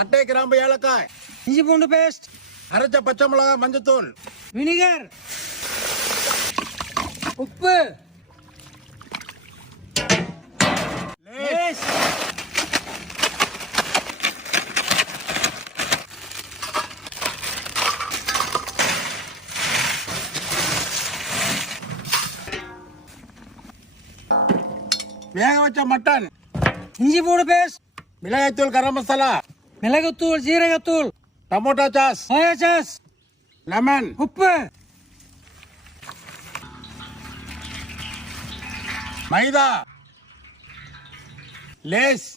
பட்டை, கிராம்பு, ஏலக்காய், இஞ்சி பூண்டு பேஸ்ட், அரைச்ச பச்சை மிளகாய், மஞ்சத்தூள், வினிகர், உப்பு, லேஸ், வேக வச்ச மட்டன், இஞ்சி பூண்டு பேஸ்ட், மிளகாய்த்தூள், கரம் மசாலா, மிளகுத்தூள், ஜீரகத்தூள், tomato sauce, soya sauce, lemon, உப்பு, மைதா, லேஸ்,